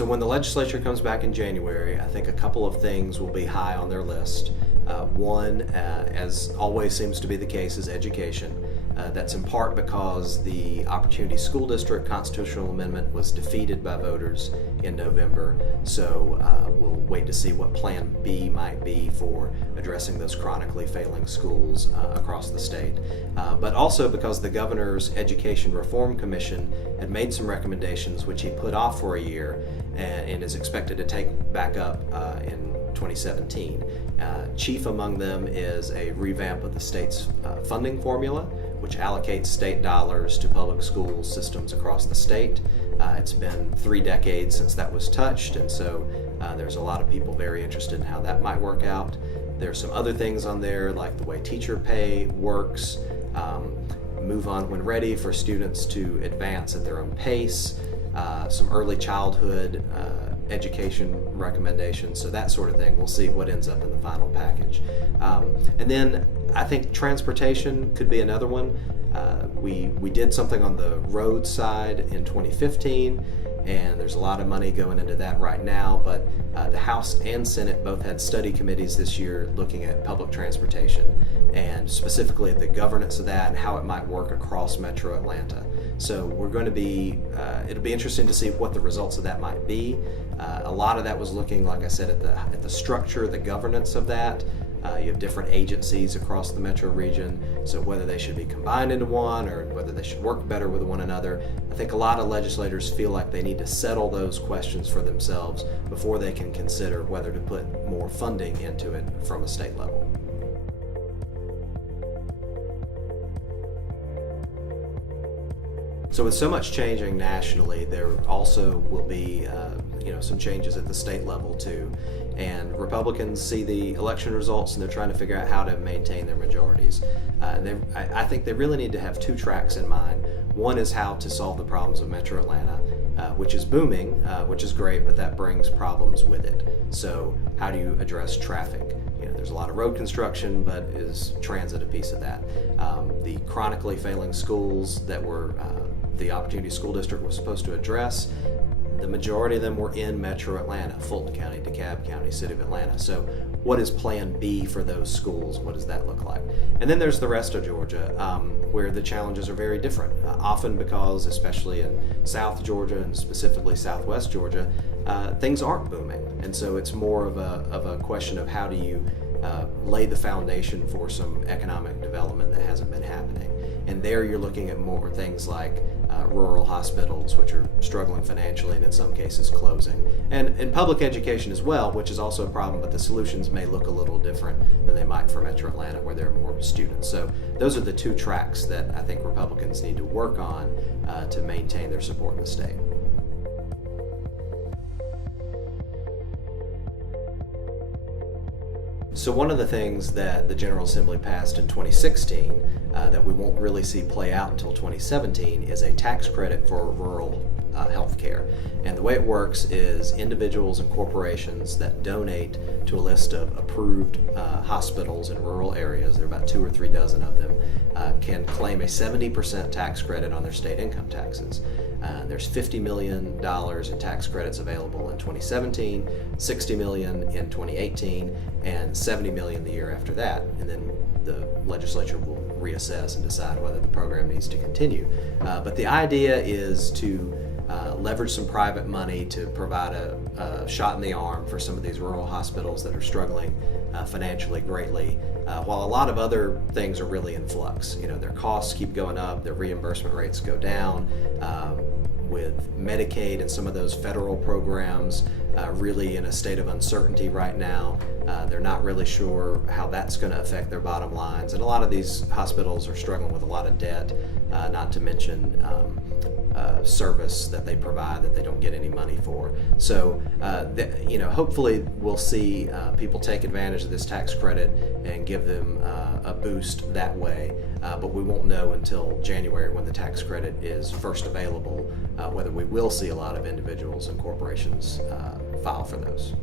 So when the legislature comes back in January, I think a couple of things will be high on their list. One, as always seems to be the case, is education. That's in part because the Opportunity School District constitutional amendment was defeated by voters in November. So we'll wait to see what Plan B might be for addressing those chronically failing schools across the state. But also because the Governor's Education Reform Commission had made some recommendations which he put off for a year and is expected to take back up in 2017. Chief among them is a revamp of the state's funding formula, which allocates state dollars to public school systems across the state. It's been 3 decades since that was touched, and so there's a lot of people very interested in how that might work out. There's some other things on there, like the way teacher pay works, move on when ready for students to advance at their own pace, some early childhood education recommendations, so that sort of thing. We'll see what ends up in the final package. And then I think transportation could be another one. We did something on the road side in 2015, and there's a lot of money going into that right now, but the House and Senate both had study committees this year looking at public transportation and specifically the governance of that and how it might work across Metro Atlanta. So we're going to be, it'll be interesting to see what the results of that might be. A lot of that was looking, like I said, at the structure, the governance of that. You have different agencies across the metro region, so whether they should be combined into one or whether they should work better with one another. I think a lot of legislators feel like they need to settle those questions for themselves before they can consider whether to put more funding into it from a state level. So with so much changing nationally, there also will be some changes at the state level too. And Republicans see the election results and they're trying to figure out how to maintain their majorities. I think they really need to have 2 tracks in mind. One is how to solve the problems of Metro Atlanta, which is booming, which is great, but that brings problems with it. So how do you address traffic? There's a lot of road construction, but is transit a piece of that? The chronically failing schools that were the Opportunity School District was supposed to address, the majority of them were in Metro Atlanta, Fulton County, DeKalb County, City of Atlanta. So what is Plan B for those schools? What does that look like? And then there's the rest of Georgia, where the challenges are very different, often because, especially in South Georgia and specifically Southwest Georgia, things aren't booming. And so it's more of a question of how do you lay the foundation for some economic development that hasn't been happening. And there you're looking at more things like rural hospitals, which are struggling financially and in some cases closing. And public education as well, which is also a problem, but the solutions may look a little different than they might for Metro Atlanta where there are more students. So those are the 2 tracks that I think Republicans need to work on to maintain their support in the state. So one of the things that the General Assembly passed in 2016 that we won't really see play out until 2017 is a tax credit for rural health care. And the way it works is individuals and corporations that donate to a list of approved hospitals in rural areas, there are about 2 or 3 dozen of them, can claim a 70% tax credit on their state income taxes. There's $50 million in tax credits available in 2017, $60 million in 2018, and $70 million the year after that. And then the legislature will reassess and decide whether the program needs to continue. But the idea is to leverage some private money to provide a shot in the arm for some of these rural hospitals that are struggling financially greatly, while a lot of other things are really in flux. Their costs keep going up, their reimbursement rates go down. With Medicaid and some of those federal programs really in a state of uncertainty right now. They're not really sure how that's going to affect their bottom lines. And a lot of these hospitals are struggling with a lot of debt, not to mention service that they provide that they don't get any money for. So, hopefully we'll see people take advantage of this tax credit and give them a boost that way. But we won't know until January when the tax credit is first available whether we will see a lot of individuals and corporations file for those.